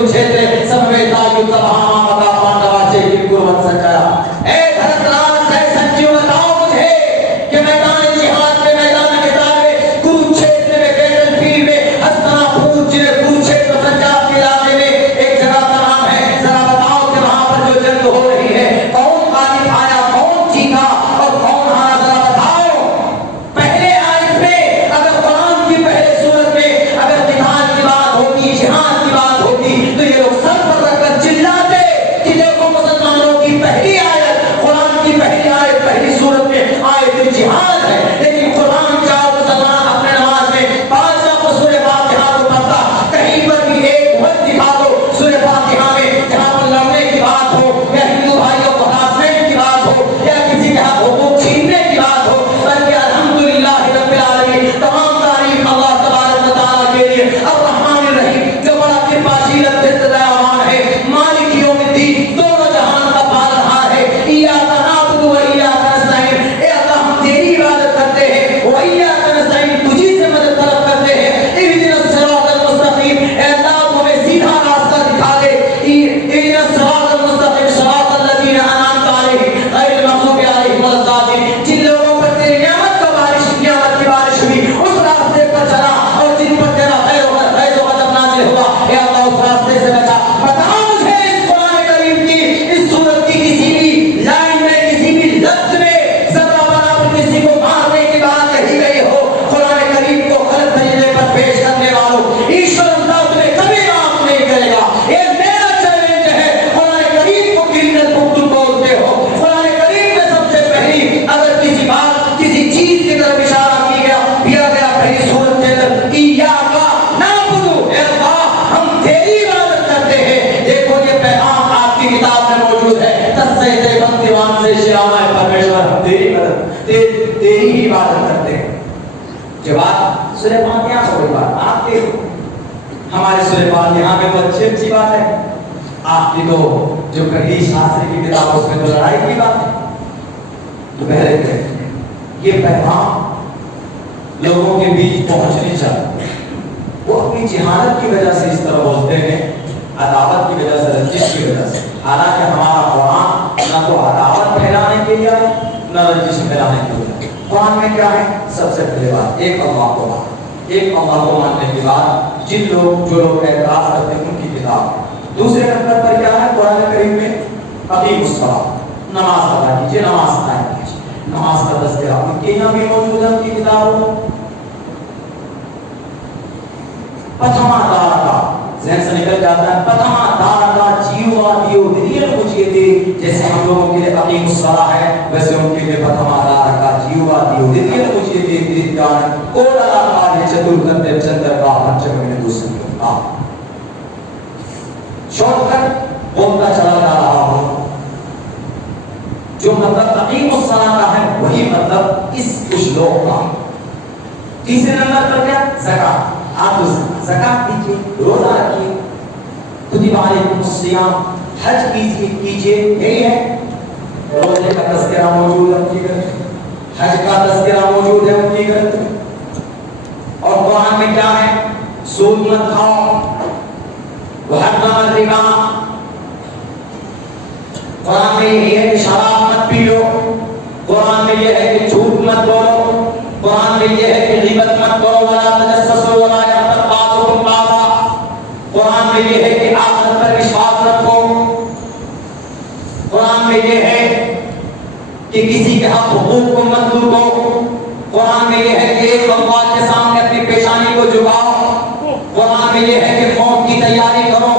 कुरुक्षेत्रे समवेता युद्धभामामता पांडवाचे किं कुर्वन् सञ्जय। हे धृतराष्ट्र जय संजीव बताओ मुझे कि मैदान जिहाद में, मैदान किताब में, कुरुक्षेत्र में, बैटलफील्ड में, हस्तिनापुर जिले कुरुक्षेत्र पंजाब के इलाके में एक जगह का नाम है, जरा बताओ कि वहां पर जो जंग हो रही है कौन गालिब आया, कौन जीता और कौन हारा, जरा बताओ। पहले आयत में अगर कुरान की पहले सूरत में अगर जिहाद की बात होती, जिहाद की बात होती तो ये लोग सर पर रखकर चिल्लाते कि देखो मुसलमानों की पहली आयत, कुरान की पहली आयत पहली सूरत में आयत जिहाद है। लेकिन कुरान क्या मुसलमान अपने नमाज में 5 दफा सूरह फातिहा को पढ़ता, कहीं पर भी एक वक्त दिखा दो सूरह फातिहा में जहां पर लड़ने की बात हो या हिंदू भाइयों को हरासमेंट की बात हो या किसी के हुकूक छीनने की बात हो, बल्कि अल्हम्दुलिल्लाह रब्बिल आलमीन, तमाम तारीफ अल्लाह तबारक व तआला के लिए, अर्रहमान रहीम जो बड़ा कृपाशील अत्यंत दयावान है, मालिक यौमिद्दीन दोनों जहान का पालनहार है। इय्याका नअबुदु व इय्याका नस्तईन, ए अल्लाह हम तेरी इबादत करते हैं, व इय्याका नस्तईन तुझी से मदद तलब करते हैं। इहदिनस सिरातल मुस्तकीम, ए अल्लाह हमें सीधा रास्ता दिखा दे। इहदिनस सिरातल मुस्तकीम सिरातल लज़ीना अनअमता अलैहिम गैरिल मग़ज़ूबि अलैहिम वलद्दालिन, जिन लोगों पर तेरी नियामत की बारिश हुई उस रास्ते पर चला और जिन पर तेरा खैर व गज़ब नाज़िल हुआ, ए अल्लाह उस रास्ते से बचा। बताओ मुझे इस कुरान करीम की इस सूरत की किसी भी लाइन में, किसी भी लफ्ज में ज़रा बराबर किसी को मारने की बात कही गई हो। कुरान करीम को गलत तरीके पर पेश करने वालों, ईश्वर अल्लाह तुम्हें कभी माफ नहीं करेगा। ये मेरा चैलेंज है। कुरान करीम को गिनकर तुम बोलते हो। कुरान करीम में सबसे पहली अगर किसी बात, किसी चीज की तरफ इशारा किया गया पहली सूरत के अंदर, इय्याका नअबुदु, ए अल्लाह हम तेरी इबादत करते हैं। देखो ये पैगाम आपकी किताब में मौजूद है, तस्सैते बंदीवान से शिरामा परमेश्वर हम तेरी मदद, तेरी ही इबादत करते हैं। जब आप सूरह फातिहा को एक बार आप देखो, हमारे सूरह फातिहा में तो अच्छी बात है, आपकी तो जो पहली शास्त्र की किताब उसमें तो लड़ाई की बात है। तो पहले ये पैगाम लोगों के बीच पहुंचनी चाहिए। वो अपनी जिहालत की वजह से इस तरह बोलते हैं, अदावत की वजह से, रंजिश की वजह से। हालांकि हमारा कुरान ना तो अदावत फैलाने के लिए न रंजिश फैलाने के लिए। कुरान में क्या है? सबसे पहले बात एक अल्लाह को मानना, एक अल्लाह को मानने के बाद जो लोग एतराज करते हैं उनकी किताब। दूसरे नंबर पर क्या है कुरान करीम में? अकीमुस्सलात, नमाज अदा कीजिए, नमाज कायम कीजिए, नमाज का तज़किरा उनके यहाँ भी मौजूद है, उनकी किताबों। पथमा दारका, ज़हन से निकल जाता है, पथमा दारका जीवा दियो दिलियन पूछिए थे, जैसे हम लोगों के लिए अकीमुस्सलात है वैसे उनके लिए पथमा दारका जीवा दियो दिलियन पूछिए थे। दिलदान कोड़ा आगे चतुर्गंधे चंद्र का पंचम में दूसरे का शॉर्टकट बोलता चला जा रहा हूं। जो मतलब अकीमुस्सलात का है वही मतलब इस कुछ लोग का। तीसरे नंबर पर क्या? ज़कात। आप ज़कात दीजिए, रोजा रखिए, कुतिबा अलैकुमुस्सियाम, हज कीजिए, यही है। रोजे का तज़किरा मौजूद है उनकी ग्रंथ में, हज का तज़किरा मौजूद है उनकी ग्रंथ में। और कुरान में क्या है? सूद मत खाओ, वहर्रम रिबा। कुरान में यही है कि शराब मत पियो, कुरान में यह है कि झूठ मत बोलो, कुरान में यह है कि ग़ीबत मत करो, वला तजस्ससु वला यग़्तब बाज़ुकुम बाज़ा। कुरान में यह है कि आखिरत पर विश्वास रखो, कुरान में यह है कि किसी के हक हुकूक को मत लूटो, कुरान में यह है कि एक अल्लाह के सामने अपनी पेशानी को झुकाओ, कुरान में यह है कि मौत की तैयारी करो।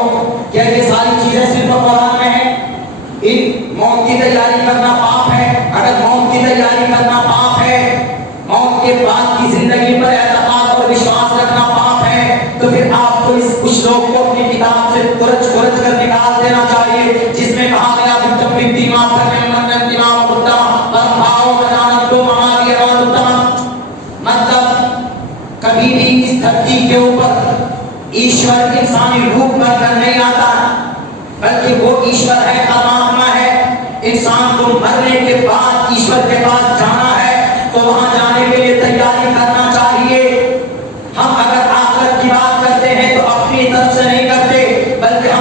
क्या ये सारी चीजें सिर्फ कुरान में है? इन मौत की तैयारी करना पाप है? अगर मौत की तैयारी करना पाप है, मौत के बाद की जिंदगी पर एतमाद और विश्वास रखना पाप है, तो फिर आपको इस कुछ लोग को अपनी किताब से कुरच कर निकाल देना चाहिए, जिसमें कहा गया मतलब कभी भी इस धरती के ऊपर ईश्वर इंसानी रूप में नहीं आता, बल्कि वो ईश्वर है, परमात्मा है। इंसान को मरने के बाद ईश्वर के पास जाना है, तो वहां जाने के लिए तैयारी करना चाहिए। हम अगर आखिरत की बात करते हैं तो अपनी तरफ से नहीं करते, बल्कि हम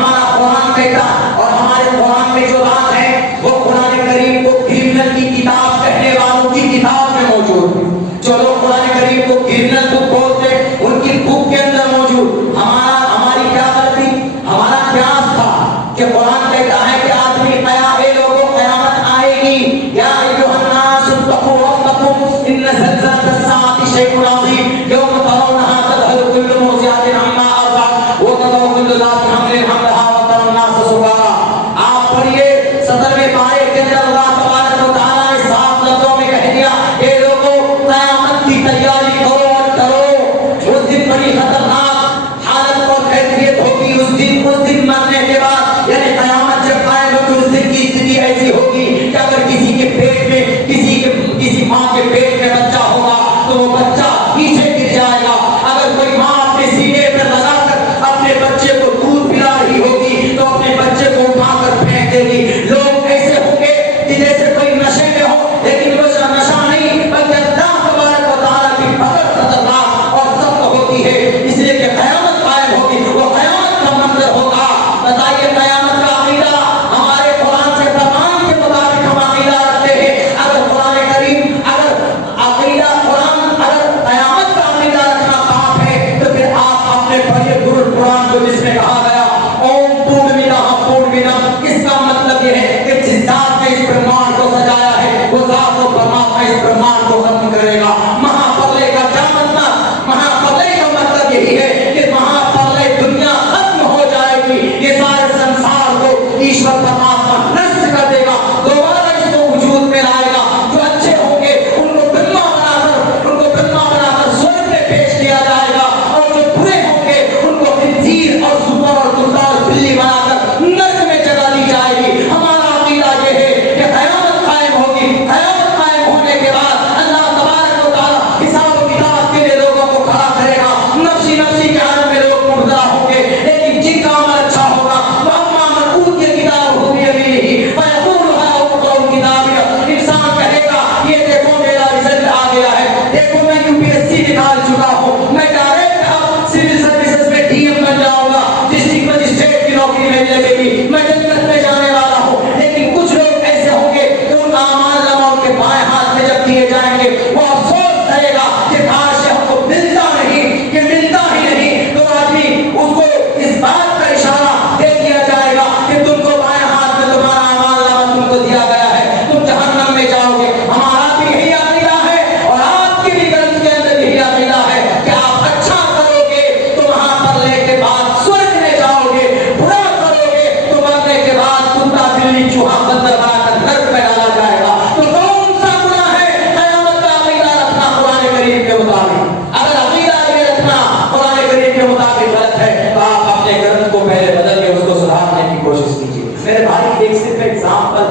नहीं लगेगी, मैं जन्नत में जाने वाला हूँ। लेकिन कुछ लोग ऐसे होंगे कि उन आमाल नामा उनके बाएं हाथ में जब दिए जाएंगे, वो अफसोस करेगा कि काश ये हमको मिलता नहीं, ये मिलता ही नहीं। तो आदमी उसको इस बात का इशारा दे दिया जाएगा कि तुमको बाएं हाथ में तुम्हारा आमाल नामा तुमको दिया गया है, तुम जहन्नम में जाओगे। हमारा भी यही अकीदा है और आपकी भी ग्रंथ के अंदर यही अकीदा है कि आप अच्छा करोगे तो वहां पर लेके बाद स्वर्ग में जाओगे, बुरा करोगे तो मरने के बाद कुत्ता बिल्ली चूहा बंदर बनाकर नरक में डाला जाएगा। तो कौन सा गुनाह है कयामत का अकीदा रखना कुरान करीम के मुताबिक? अगर अकीदा ये रखना कुरान करीम के मुताबिक गलत है तो आप अपने ग्रंथ को पहले बदल के उसको सुधारने की कोशिश कीजिए। मेरे भाई एक सिर्फ एग्जाम्पल,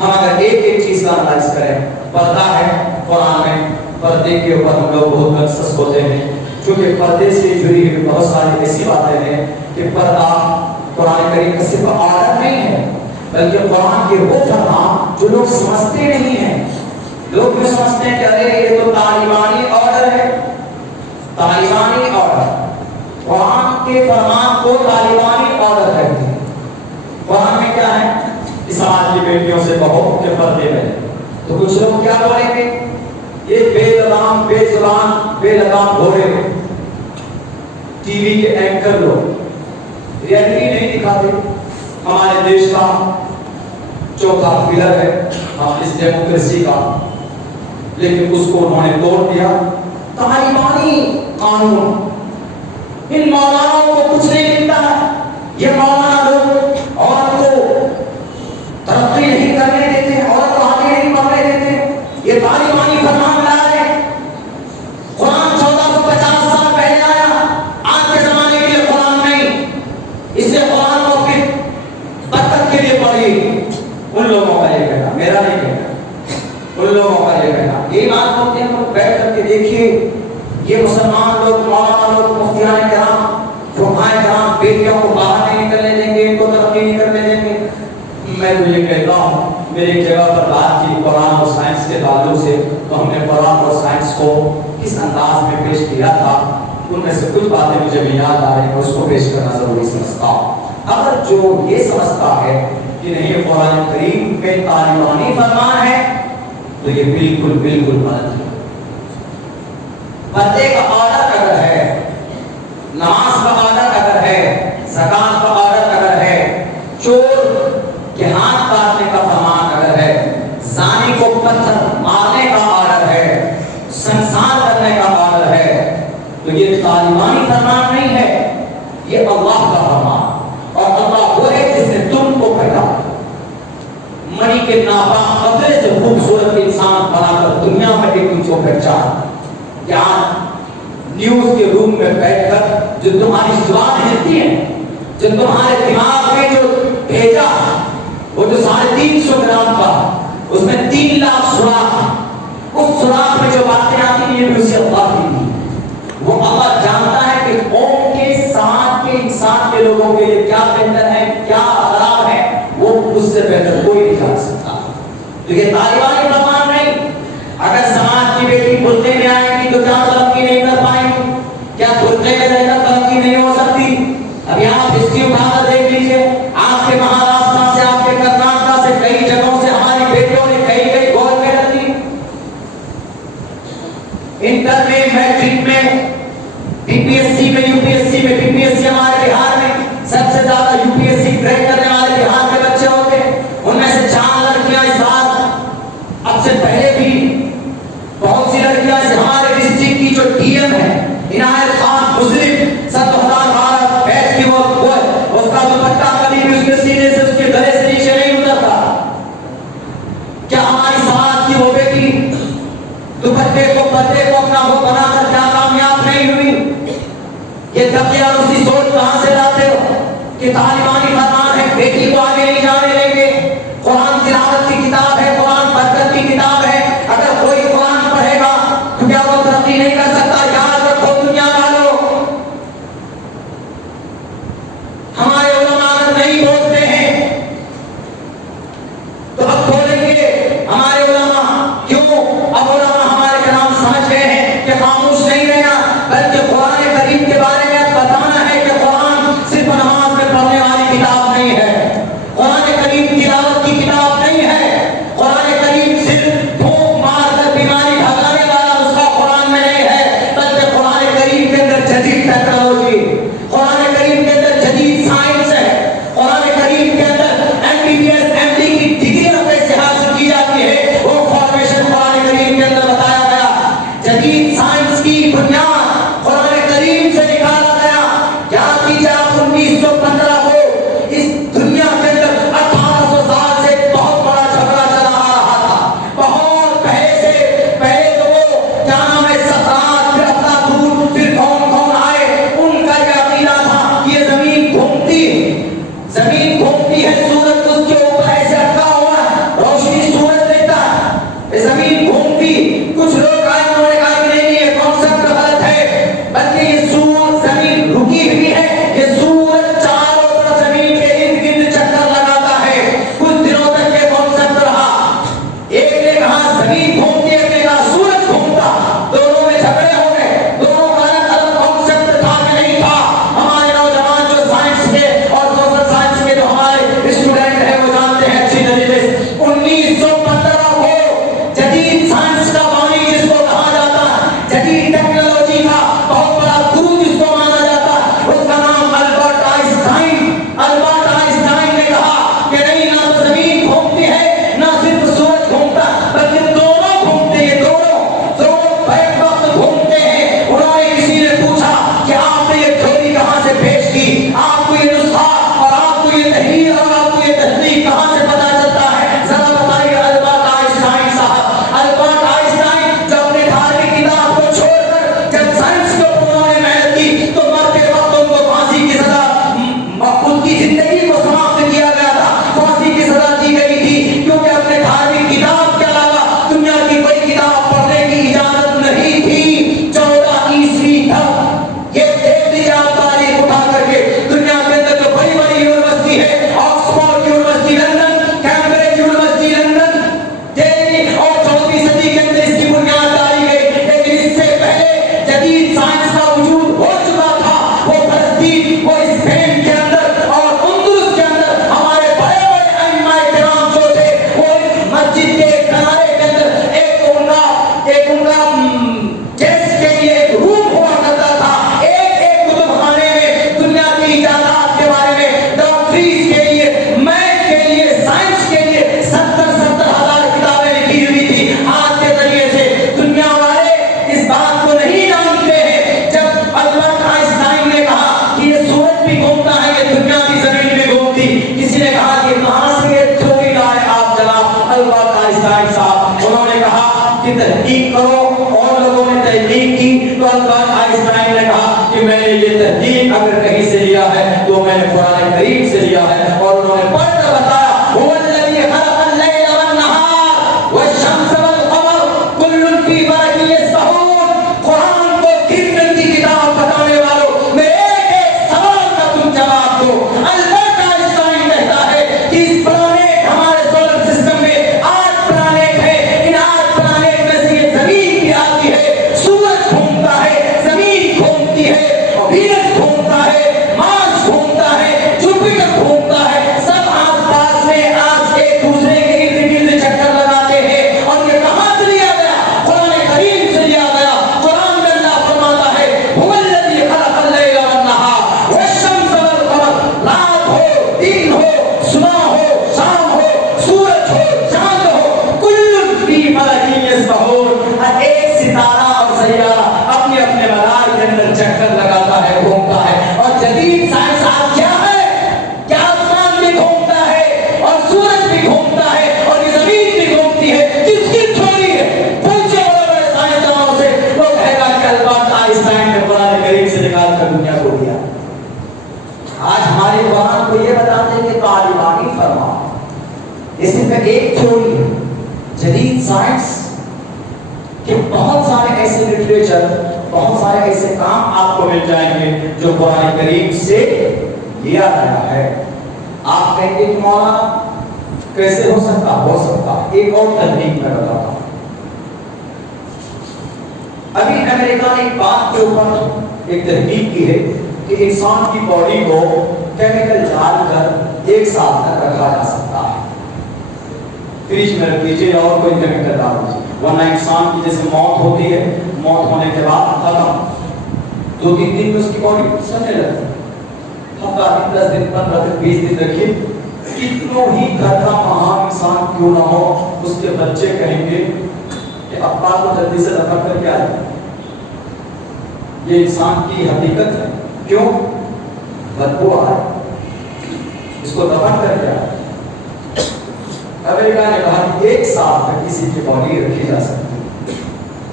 हम अगर एक एक चीज का एनालाइज करें, पर्दा है कुरान में, पर्दे के ऊपर हम लोग बहुत कंसस होते हैं क्योंकि पर्दे से जुड़ी हुई बहुत सारी ऐसी बातें हैं कि पर्दा कुरान करीम का सिर्फ ऑर्डर नहीं है बल्कि कुरान के वो फरमान जो लोग समझते नहीं हैं। लोग क्यों समझते हैं कि अरे ये तो तालिबानी ऑर्डर है, तालिबानी ऑर्डर। कुरान के फरमान को तालिबानी ऑर्डर कहते हैं। कुरान में क्या है कि समाज की बेटियों से कहो कि पर्दे में, तो कुछ लोग क्या बोलेंगे, ये बेलगाम बेजुबान बेलगाम घोड़े टीवी के एंकर लोग रियलिटी नहीं दिखाते। हमारे देश का चौथा पिलर है इस डेमोक्रेसी का, लेकिन उसको उन्होंने तोड़ दिया। तालिबानी कानून, इन मौलानाओं को कुछ नहीं मिलता है। ये मौलाना लोग औरत को तरक्की नहीं करने देते, औरत को आगे नहीं बढ़ने देते। ये तालिबानी फरमान ला रहे। कुरान 1450 साल पहले आया, आज के जमाने के लिए कुरान नहीं। इसलिए कुरान को फिर बरकत के लिए पढ़िए। उन लोगों का ये कहना, मेरा नहीं कहना, उन लोगों का ये कहना। ये बात होती है, लोग बैठ करके देखिए, ये मुसलमान लोग, मौलाना लोग, मुफ्तियान किराम, फुक़हा किराम बेटियों को बाहर नहीं निकलने देंगे, इनको तरक्की नहीं करने देंगे। मैं तो ये कहता हूँ, मेरी एक जगह पर बात की कुरान और साइंस के ताल्लुक से, तो हमने कुरान और साइंस को किस अंदाज में पेश किया था, उनमें से कुछ बातें मुझे भी याद आ रही हैं, उसको पेश करना जरूरी समझता हूँ। अगर जो ये समझता है कि नहीं ये कुरान करीम में तालिबानी फरमान है, तो ये बिल्कुल बिल्कुल गलत है। पर्दे का ऑर्डर अगर है, नमाज का ऑर्डर अगर है, ज़कात का ऑर्डर अगर है, चोर के हाथ काटने का फरमान अगर है, जानी को पत्थर मारने का ऑर्डर है, संसार करने का ऑर्डर है, तो ये तालिबानी फरमान नहीं है, ये अल्लाह का फरमान। और अल्लाह वो है जिसने तुमको पैदा मणि के नापाक कतरे से खूबसूरत इंसान बनाकर दुनिया में एक तुमको पहचान ज्ञान न्यूज के रूम में बैठकर जो तुम्हारी जुबान हिलती है, जो तुम्हारे दिमाग में जो भेजा, वो जो 350 ग्राम का, उसमें 3 लाख सुराख, उस सुराख में जो बातें आती हैं, ये भी उसी अल्लाह की दी। वो अल्लाह जानता है कि कौम के, समाज के, इंसान के लोगों के लिए क्या बेहतर है, क्या खराब है, वो उससे बेहतर कोई नहीं जान सकता। तो ये तालिबानी फरमान नहीं। अगर समाज की बेटी बुलने में आएगी तो क्या तरक्की नहीं कर पाएंगी? क्या बुलने में रहकर तरक्की नहीं हो सकती? अभी आप हिस्ट्री उठाकर देख लीजिए, आपके महाराष्ट्र से, आपके कर्नाटक से, कई जगहों से हमारी बेटियों ने कई गोल्ड मेडल ली। इंटर में, मैट्रिक में, बीपीएससी में, यूपीएससी में। बीपीएससी हमारे बिहार में सबसे ज्यादा यूपीएससी क्रैक करने वाले बिहार के बच्चे होते हैं। उनमें से 4 लड़कियां इस बार, अब से पहले भी बहुत सी लड़कियां हमारे डिस्ट्रिक्ट की जो डीएम है इनायत खान मुस्लिम, 2012 बैच की, वो उसका दुपट्टा कभी भी उसके सीने से, उसके गले से नीचे नहीं उतरता। क्या हमारी समाज की वो बेटी दुपट्टे को, पर्दे को अपना वो बनाकर क्या कामयाब नहीं हुई? ये दबे और उसकी सोच कहां से लाते हो कि तालिबानी फरमान है, बेटी को आगे नहीं जाने देंगे? कुरान तिलावत की किताब है, कुरान बरकत की किताब है। अगर कोई कुरान पढ़ेगा तो क्या वो तरक्की नहीं कर सकता? याद रखो दुनिया वालों, हमारे उलमा नहीं बोलते हैं तो अब बोलेंगे हमारे उलमा क्यों? अब उलमा हमारे कलाम समझ गए हैं कि खामोश नहीं रहना, बल्कि कुरान करीम के बारे में बताना है कि कुरान सिर्फ नमाज में पढ़ो 1915 को इस दुनिया के अंदर 1800 साल से बहुत बड़ा झगड़ा चला आ रहा था। बहुत पहले तो वो क्या नाम है सतरात, फिर अफलातून, फिर कौन कौन आए, उनका क्या अकीदा था कि ये जमीन घूमती है, सूरज उसके ऊपर ऐसे रखा हुआ है, रोशनी सूरज देता है, ये जमीन घूमती। कुछ लोग आए उन्होंने कहा कि नहीं ये कॉन्सेप्ट गलत है, बल्कि ये जमीन रुकी हुई है, ये सूरज चारों तरफ जमीन के इर्द गिर्द चक्कर लगाता है। कुछ दिनों तक ये कॉन्सेप्ट रहा। एक ने कहा जमीन घूमती है, एक ने कहा सूरज घूमता, दोनों में झगड़े हो गए। दोनों का अलग कॉन्सेप्ट था कि नहीं था। हमारे नौजवान जो साइंस के और सोशल साइंस के जो हमारे स्टूडेंट हैं वो जानते हैं अच्छी तरीके से। 1915 को जदीद साइंस का बानी जिसको कहा जाता है, जदीद टेक्नोलॉजी का बहुत बड़ा गुरु जिसको माना जाता है, उसका नाम अल्बर्ट आइंस्टाइन ने कहा कि नहीं, ना तो जमीन घूमती है, ना सिर्फ सूरज घूमता, बल्कि दोनों घूमते हैं, दोनों बैक वक्त घूमते हैं। उन्होंने किसी ने पूछा कि आपने ये थ्योरी कहाँ से पेश की, आपको ये नुस्खा और आपको ये तहरीर और आपको ये तहरीक कहाँ से पता चलता है, जरा बताइए। अल्बर्ट आइंस्टाइन साहब, अल्बर्ट आइंस्टाइन जब अपने धार्मिक किताब को छोड़कर जब साइंस के ऊपर उन्होंने मेहनत की तो मरते वक्त उनको फांसी की सजा, उनकी जिंदगी को समाप्त किया गया था, फांसी की सजा दी गई थी, क्योंकि अपने धार्मिक किताब के अलावा दुनिया की कोई किताब पढ़ने की इजाजत नहीं थी। 14 ईस्वी तक ये देख लीजिए आप तारीख उठा करके, दुनिया के अंदर जो बड़ी बड़ी यूनिवर्सिटी है, Oxford university London, Cambridge university London, Delhi, और 14वीं सदी के अंदर इसकी बुनियाद डाली गई। लेकिन इससे पहले जदीद साइंस का वजूद हो चुका था। वो फलस्तीन, वो स्पेन के अंदर और उंदुरुस के अंदर हमारे बड़े बड़े अइम्मा किराम जो थे, वो मस्जिद के किनारे के अंदर एक उनका गेस्ट के लिए एक रूम हुआ करता था। एक कुतुबखाने में दुनिया की इजादात के बारे में, डॉक्ट्रीज के लिए, मैथ के लिए, साइंस के लिए 70,000 किताबें लिखी हुई थी। आज के जरिए से दुनिया वाले इस बात को नहीं जानते हैं। जब अल्बर्ट आइंस्टाइन ने कहा कि ये सूरज भी घूमता है, ये दुनिया की जमीन भी घूमती, किसी ने कहा कि कहां से ये थ्योरी लाए आप जनाब अल्बर्ट आइंस्टाइन साहब। उन्होंने कहा कि तहकीक करो, और लोगों ने तहकीक की तो अल्बर्ट आइंस्टाइन ने कहा कि मैंने ये तहकीक अगर कहीं से लिया है तो मैंने कुरान करीम से लिया है। और उन्होंने पढ़कर बताया, हुवल्लज़ी खलक़ल लैला वन्नहार वश्शम्स वल्क़मर कुल्लुन फी फलकिन यस्बहून। कुरान को दिन की किताब बताने वालों, मेरे एक सवाल का तुम जवाब दो। अल्बर्ट आइंस्टाइन कहता है कि इस प्लैनेट, हमारे सोलर सिस्टम में 8 प्लैनेट है, इन 8 प्लैनेट में से ये जमीन भी आती है। सूरज घूमता है, जमीन घूमती है, वीनस घूमता है, मार्स घूमता है, जुपिटर घूमता है, सब आसपास में आज एक दूसरे के इर्द गिर्द चक्कर लगाते हैं। और ये कहां से लिया गया? कुरान करीम से लिया गया। कुरान में अल्लाह फरमाता है, हुवल्लज़ी खलक़ल लैला वन्नहार वश्शम्स वल्क़मर। रात हो, दिन हो, सुबह हो, शाम हो, सूरज हो, चांद हो, कुल्लुन फी फलकिन यस्बहून। हर एक सितारा और सैयारा अपने अपने मदार के अंदर चक्कर लगाता है, घूमता है। और जदीद साइंस आज क्या है? क्या आसमान भी घूमता है और सूरज भी घूमता है और ये जमीन भी घूमती है। किसकी थ्योरी है? पूछे बड़े बड़े साइंसदानों से, वो कहेगा कि अल्बर्ट आइंस्टाइन ने कुरान करीम से निकाल कर दुनिया को दिया। आज हमारे कुरान को ये बताते हैं कि तालिबानी फरमा, ये सिर्फ एक थ्योरी है। जदीद साइंस कि बहुत सारे ऐसे लिटरेचर, बहुत सारे ऐसे काम आपको मिल जाएंगे जो कुरान करीम से लिया गया है। आप कहेंगे कि मौलाना कैसे हो सकता? हो सकता। एक और तकनीक मैं बताता हूं। अभी अमेरिका ने एक बात के ऊपर एक तहकीक की है कि इंसान की बॉडी को केमिकल डालकर 1 साल तक रखा जा सकता है। फ्रिज में रख दीजिए और कोई केमिकल डाल दीजिए, वरना इंसान की जैसे मौत होती है, मौत होने के बाद खत्म, 2-3 दिन में उसकी बॉडी सड़ने लगती है। हफ्ता दिन, 10 दिन, 15 दिन, 20 दिन रखिए, कितनों ही घर का महान इंसान क्यों ना हो, उसके बच्चे कहेंगे कि अब्बा को जल्दी से दफन करके आ जाए। ये इंसान की हकीकत है। क्यों? بدبو آ رہا ہے, اس کو دفن کر دیا. امریکہ نے کہا کہ 1 سال تک کسی کی باڈی رکھی جا سکتی ہے.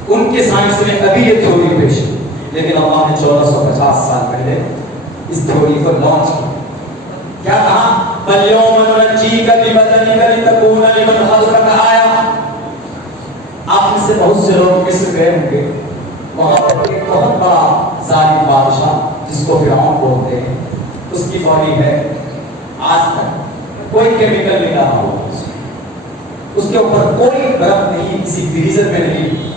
ان کے سائنس نے ابھی یہ تھیوری پیش کی, لیکن اللہ نے 1450 سال پہلے اس تھیوری کو لانچ کیا. کیا کہا؟ فَالْيَوْمَ نُنَجِّيكَ بِبَدَنِكَ لِتَكُونَ لِمَنْ خَلْفَكَ آیَةً. آپ میں سے بہت سے لوگ مصر گئے ہوں گے, وہاں پر ایک بہت بڑا ظالم بادشاہ جس کو فرعون بولتے ہیں, اس کی باڈی ہے. آج تک کوئی کیمیکل نہیں ڈالا ہوا, اس کے اوپر کوئی برف نہیں, کسی فریزر میں نہیں,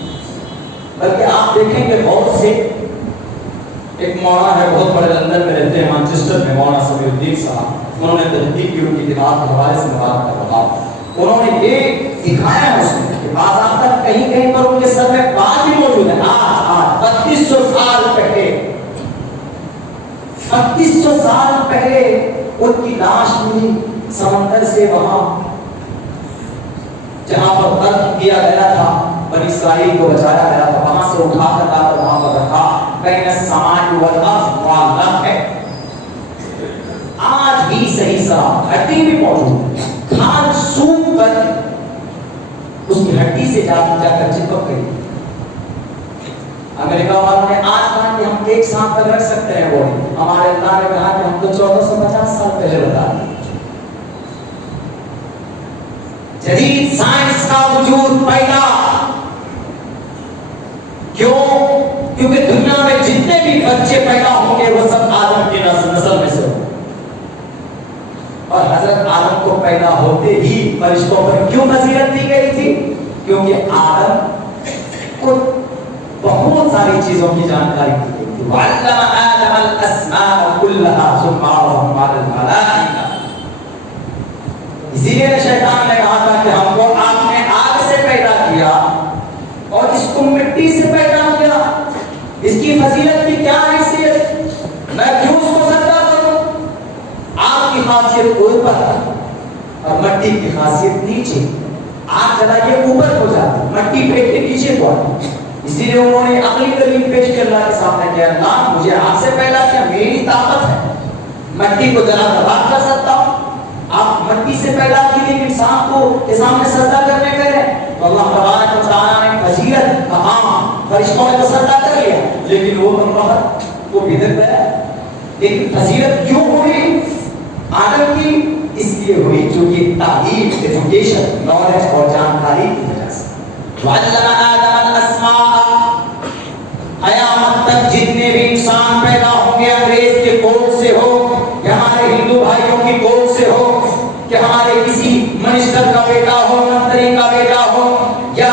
بلکہ آپ دیکھیں گے بہت سے. ایک مولانا ہے بہت بڑے لندن میں رہتے ہیں, مانچسٹر میں, مولانا سمیع الدین صاحب. انہوں نے تحقیق کی, ان کی دماغ کے حوالے سے بات کر رہا. انہوں نے یہ دکھایا ہے اس میں کہ بعض تک کہیں کہیں پر ان کے سر میں بات بھی موجود ہے. آج 3200 سال پہلے 3200 سال پہلے ان کی لاش ملی سمندر سے, وہاں جہاں پر قتل کیا گیا تھا, بنی اسرائیل کو بچایا گیا تھا, وہاں سے اٹھا کر لا کر وہاں پر رکھا. بین السماء والارض معلق ہے. آج بھی صحیح سلام ہڈی بھی موجود ہے. کھال سوکھ کر اس کی ہڈی سے جا کر چپک گئی. امریکہ والوں نے آج کہا کہ ہم 1 سال تک رکھ سکتے ہیں وہ. ہمارے اللہ نے کہا کہ ہم تو 1450 سال پہلے بتا دیں. جدید سائنس کا وجود پیدا کیوں؟ کیونکہ دنیا میں جتنے بھی بچے پیدا ہوں گے وہ سب آدم کی نسل میں سے ہوں. اور حضرت آدم کو پیدا ہوتے ہی فرشتوں پر کیوں فضیلت دی گئی تھی؟ کیونکہ آدم کو بہت ساری چیزوں کی جانکاری دی گئی تھی. وَعَلَّمَ آدَمَ الْأَسْمَاءَ كُلَّهَا ثُمَّ عَرَضَهُمْ عَلَى الْمَلَائِكَةِ. اسی لیے شیطان نے کہا تھا کہ ہم کو آپ نے آگ سے پیدا کیا اور اس کو مٹی سے پیدا کیا, اس کی فضیلت کی کیا حیثیت, میں کیوں اس کو سجدہ کروں؟ آگ کی خاصیت اوپر اور مٹی کی خاصیت نیچے. آگ جلائیے اوپر ہو جاتی, مٹی پھینک کے نیچے کو آتی. اسی لیے انہوں نے عقلی دلیل پیش کر اللہ کے سامنے کیا, اللہ مجھے آگ سے پیدا کیا, میری طاقت ہے, مٹی کو جلا کر راکھ کر سکتا ہوں. آپ مٹی سے پیدا کی لیکن انسان کو کے سامنے سجدہ کرنے کہے تو اللہ تبارک و تعالیٰ نے فضیلت مقام فرشتوں نے تو سجدہ کر لیا, لیکن وہ بہت وہ بدعت ہے. لیکن فضیلت کیوں ہوئی آدم کی؟ اس لیے ہوئی چونکہ تعلیم, ایجوکیشن, نالج اور جانکاری کی وجہ سے. وَعَلَّمَ آدَمَ الْأَسْمَاءَ. قیامت تک جتنے بھی انسان پیدا ہوں گے, انگریز کے کوٹ سے ہو یا ہمارے ہندو بھائیوں کی کوٹ سے ہو, کہ ہمارے کسی منسٹر کا بیٹا ہو, منتری کا بیٹا ہو, یا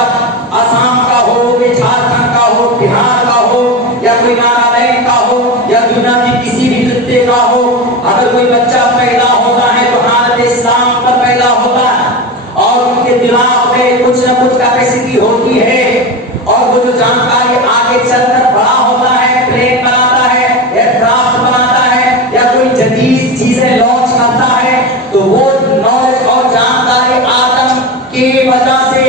آسام کا ہو, یا جھارکھنڈ کا ہو, بہار کا ہو, یا کوئی ناگالینڈ کا ہو, یا دنیا کی کسی بھی خطے کا ہو, اگر کوئی بچہ پیدا ہوتا ہے تو حالت اسلام پر پیدا ہوتا ہے اور ان کے دماغ میں کچھ نہ کچھ کیپیسٹی ہوتی ہے, اور وہ جو جانکاری آگے چل کر بڑا ہوتا ہے, پلین بناتا ہے, ایئرکرافٹ بناتا ہے, یا کوئی جدید چیزیں لانچ کرتا ہے, تو وہ نالج اور جانکاری آدم کی وجہ سے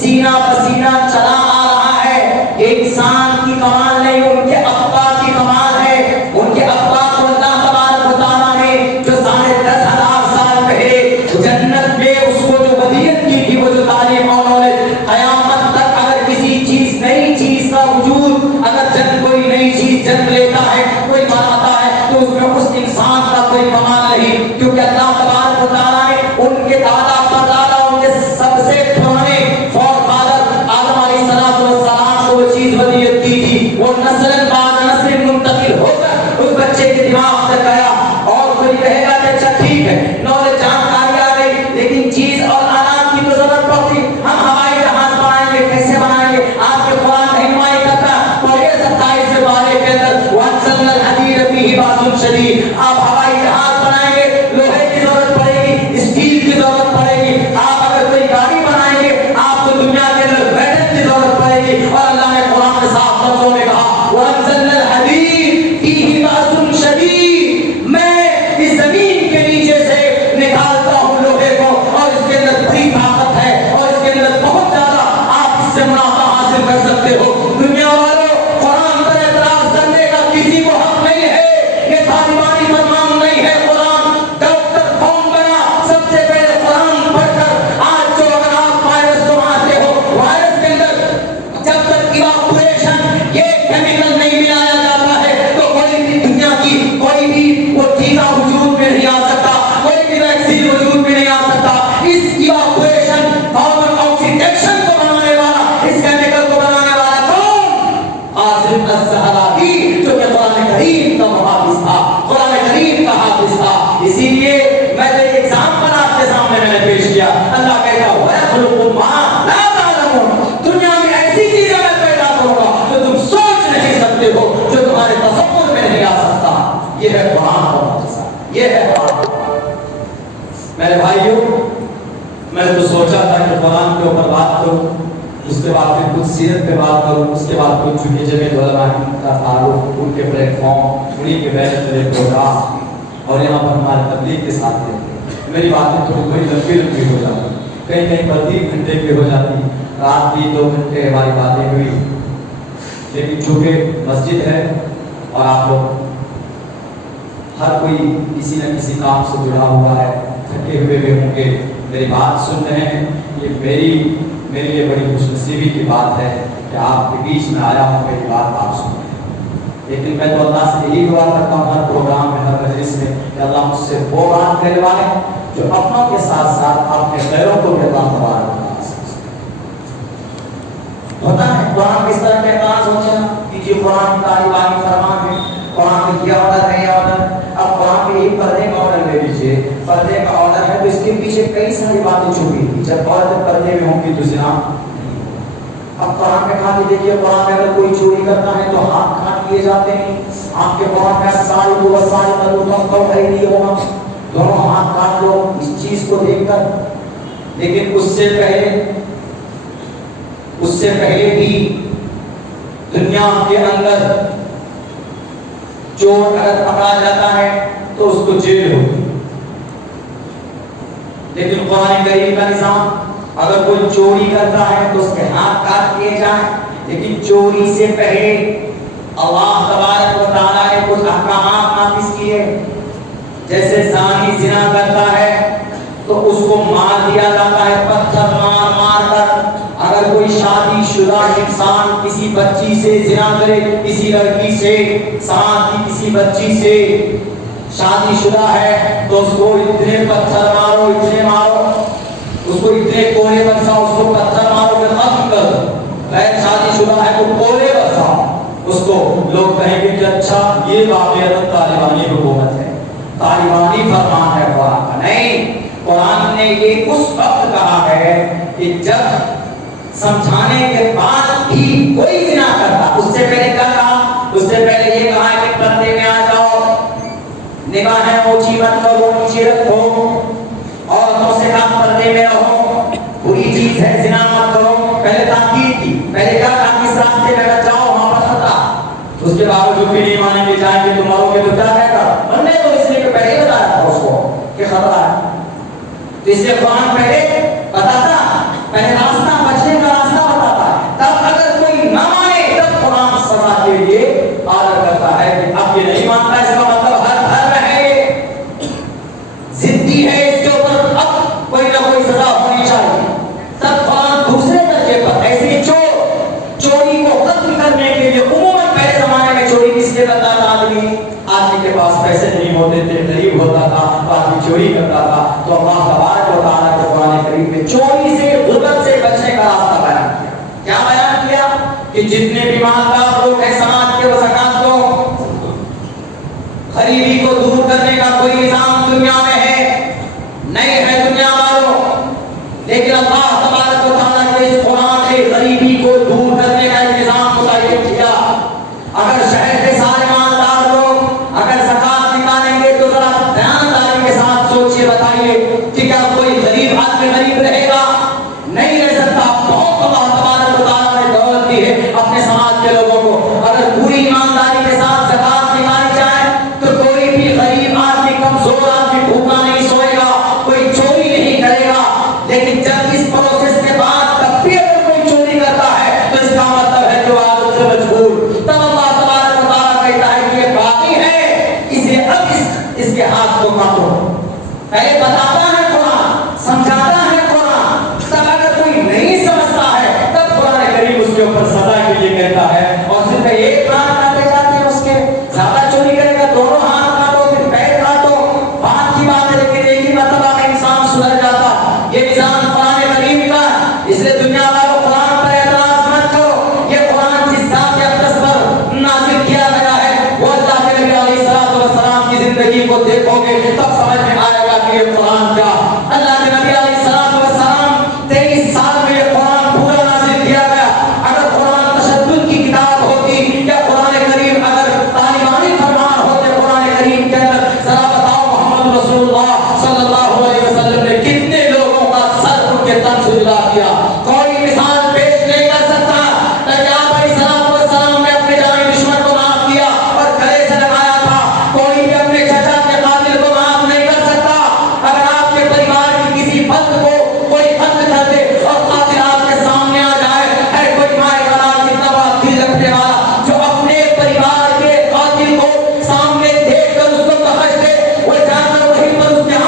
سینہ پسینہ چلا آ رہا ہے. یہ انسان کی کمال نہیں, ان کے ابا کی کمال ہے. ان کے ابا کو اللہ تبارک و تعالیٰ نے جو 10,500 سال پہلے جنت میں اس کو جو ودیعت کی تھی, وہ جو تعلیم اور نالج, قیامت تک اگر کسی چیز نئی چیز کا وجود, اگر کوئی نئی چیز جنم لیتا ہے, کوئی بناتا ہے, تو اس میں اس انسان کا کوئی کمال نہیں, کیونکہ اللہ تبارک و تعالیٰ نے ان کے دادا پردادا, ان کے سب سے پرانے فور فادر آدم علیہ السلام کو وہ چیز ودیعت کی تھی. وہ نسل بعد نسل منتقل ہو کر اس بچے کے دماغ تک گیا, اور کوئی کہے گا کہ اچھا ٹھیک ہے نالج جانکاری آ گئی, لیکن چیز اور آلات کی تو ضرورت پڑتی, ہم ہوائی جہاز بنائیں گے, کیسے بنائیں گے؟ آپ کے قرآن رہنمائی کرتا پڑھیے 27 بارے کے اندر وَأَنزَلْنَا الْحَدِيدَ فِيهِ بَأْسٌ شَدِيدٌ. آپ ہوائی جہاز بنائیں گے, لوہے یہ ہے قرآن۔ میرے بھائیوں، میں تو سوچا تھا کہ قرآن کے اوپر بات کروں، اس کے بعد پھر کچھ سیرت پہ بات کروں، اس کے بعد کچھ چونکہ جگہ علماء کا تعارف، ان کے پلیٹ فارم، انہیں کے بیٹھے چلے پروگرام، اور یہاں پر ہمارے تبلیغ کے ساتھ تھے۔ میری باتیں تھوڑی بڑی لمبی ہو جاتی، کہیں کہیں پر 3 گھنٹے کی ہو جاتی، رات بھی 2 گھنٹے ہماری باتیں ہوئی، لیکن چونکہ مسجد ہے اور آپ لوگ ہر کوئی کسی نہ کسی کام سے جڑا ہوا ہے، تھکے ہوئے بھی ہوں گے، میری بات سن رہے ہیں، یہ میرے لیے بڑی خوش نصیبی کی بات ہے کہ آپ کے بیچ میں آیا ہوں، میری بات آپ سن رہے ہیں۔ لیکن میں تو اللہ سے یہی دعا کرتا ہوں ہر پروگرام میں، ہر مجلس میں، کہ اللہ مجھ سے وہ بات کہلوائے جو اپنوں کے ساتھ ساتھ اپنے غیروں کو بھی اللہ تبارک و تعالیٰ سے ہوتا ہے۔ قرآن کس طرح کے اعتراض ہوتے ہیں کہ یہ قرآن تعلیمانی فرمان ہے، قرآن میں کیا آرڈر ہے، یہ آرڈر۔ اب قرآن میں یہ پردے کا آرڈر لے لیجیے، پردے کا آرڈر ہے تو اس کے پیچھے کئی ساری باتیں چھپی تھی۔ جب عورتیں پردے میں ہوں گی تو زنا، اب قرآن میں کہا کہ دیکھیے قرآن میں اگر کوئی چوری کرتا ہے تو ہاتھ کاٹ لیے جاتے ہیں۔ آپ کے قرآن میں سارے کو وسائل کا ہے نہیں ہوگا، دونوں ہاتھ کاٹ لو اس چیز کو دیکھ کر۔ لیکن اس سے پہلے بھی دنیا کے اندر چور اگر پکڑا جاتا ہے تو اس کو جیل ہوگی، لیکن قرآن کریم کا نظام اگر کوئی چوری کرتا ہے تو اس کے ہاتھ کاٹ دیے جائیں۔ لیکن چوری سے پہلے اللہ تبارک و تعالیٰ نے کچھ احکامات نافذ کیے، جیسے زانی زنا کرتا ہے تو اس کو مار دیا جاتا ہے، پتھر مار مار کر۔ اگر کوئی شادی شدہ انسان کسی بچی سے زنا کرے، کسی لڑکی سے، ساتھ کی کسی بچی سے شادی شدہ ہے تو اس کو اتنے پتھر مارو، اتنے مارو، اس کو اتنے کوڑے برساؤ، اس کو پتھر مارو کہ ختم کر دو۔ غیر شادی شدہ ہے تو کوڑے برساؤ اس کو۔ لوگ کہیں گے کہ اچھا یہ واقعات طالبانی حکومت ہے، طالبانی فرمان ہے قرآن کا۔ نہیں، قرآن نے یہ اس وقت کہا ہے کہ جب سمجھانے کے بعد بھی کوئی زنا کرتا، اس سے پہلے کیا کہا؟ اس سے پہلے یہ کہا کہ پردے میں آ جاؤ، نگاہیں اونچی مت کرو، نیچے رکھو، اور تو سے کہا پردے میں رہو، بری چیز ہے زنا مت کرو۔ پہلے تاکید کی، پہلے کیا کہا کہ اس راستے میں اگر جاؤ وہاں پر خطرہ، اس کے باوجود بھی نہیں مانیں گے، جائیں گے تم مرو گے تو کیا کہے گا؟ مرنے تو اس لیے کہ پہلے ہی بتایا تھا اس کو کہ خطرہ ہے، تو اس لیے قرآن پہلے بتاتا، پہلے راستہ بچنے کا راستہ بتاتا ہے، تب اگر کوئی نہ مانے تب قرآن سزا کے لیے آرڈر کرتا ہے کہ اب یہ نہیں مانتا، اس کا مطلب ہر گھر میں ہے، ضدی ہے، اس کے اوپر اب کوئی نہ کوئی سزا ہونی چاہیے۔ تب قرآن دوسرے درجے پر ایسے چوری کو ختم کرنے کے لیے، عموماً پہلے زمانے میں چوری کس لیے کرتا تھا؟ آدمی کے پاس پیسے نہیں ہوتے تھے، غریب ہوتا تھا تو آدمی چوری کرتا تھا، تو اللہ تبارک و تعالیٰ کے قرآن کریم میں چوری سے، غربت سے بچنے کا راستہ بیان کیا۔ کیا بیان کیا؟ کہ جتنے بھی مالدار لوگ ہیں سماج کے، وہ زکات دو۔ غریبی کو دور کرنے کا کوئی نظام دنیا میں ہے نہیں ہے دنیا والوں، لیکن اللہ تبارک و تعالیٰ کے اس قرآن نے غریبی کو دور کرنے کا ایک نظام متعین کیا۔ اگر شہر کے سارے مالدار لوگ اگر زکات نکالیں گے تو ذرا دیانتداری کے ساتھ سوچیے، بتائیے کہ کیا کوئی غریب آدمی غریب رہے گا؟ نہیں رہ سکتا۔ بہت اللہ تبارک و تعالیٰ نے دولت دی ہے اپنے سماج کے لوگوں کو، اگر پوری ایمانداری کے ساتھ زکات نکالی جائے تو کوئی بھی غریب آدمی، کمزور آدمی بھوکا نہیں سوئے گا، کوئی چوری نہیں کرے گا۔ لیکن جب اس پروسیس کے بعد تب بھی اگر کوئی چوری کرتا ہے تو اس کا مطلب ہے جو عادت سے مجبور، تب اللہ تبارک و تعالیٰ کہتا ہے کہ یہ باقی ہے، اسے اب اس کے ہاتھ کو کاٹو۔ پہلے بتاتا ہے قرآن، سمجھاتا ہے قرآن، تب اگر کوئی نہیں سمجھتا ہے تب قرآن کریم اس کے اوپر سزا کے لیے کہتا ہے، اور صرف ایک ہاتھ کاٹے جاتے ہیں اس کے، زیادہ چوری کرے گا دونوں ہاتھ کاٹو، پھر پیر کاٹو، بات کی بات ہے، لیکن ایک ہی مرتبہ میں انسان سدھر جاتا۔ یہ نظام قرآن کریم کا، اس لیے دنیا والوں قرآن پر اعتراض مت کرو۔ یہ قرآن جس ذات اقدس پر نازل کیا گیا ہے وہ اللہ کے نبی علیہ الصلوۃ والسلام کی زندگی کو دیکھو گے تب سمجھ میں آئے گا کہ یہ قرآن کیا۔ اللہ کے نبی علیہ الصلوۃ والسلام 23 سال میں یہ قرآن پورا نازل کیا گیا۔ اگر قرآن تشدد کی کتاب ہوتی یا قرآن رسول اللہ صلی اللہ علیہ وسلم نے کتنے لوگوں کا سر ان کے تن سے جدا کیا. کوئی مثال پیش نہیں کر سکتا. طیاب علیہ السلام نے اپنے جانی دشمن کو معاف کیا اور گلے سے لگایا تھا. کوئی بھی اپنے چچا کے قاتل کو معاف نہیں کر سکتا. اگر آپ کے پریوار کی کسی فرد کو کوئی قتل کر دے اور قاتل آپ کے سامنے آ جائے, ہے کوئی مائے قرار کتنا بڑا دل رکھنے والا جو اپنے پریوار کے قاتل کو سامنے دیکھ کر اس کو بخش دے, وہ جا کر وہیں پر اس کے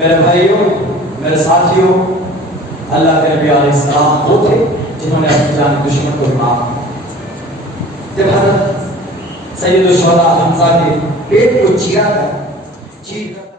میرے بھائیوں، میرے ساتھیوں، اللہ کے نبی علیہ السلام وہ تھے جنہوں نے اپنی جان دشمن کو مارا۔ جب حضرت سید الشہداء حمزہ کے پیٹ کو چیرا تھا،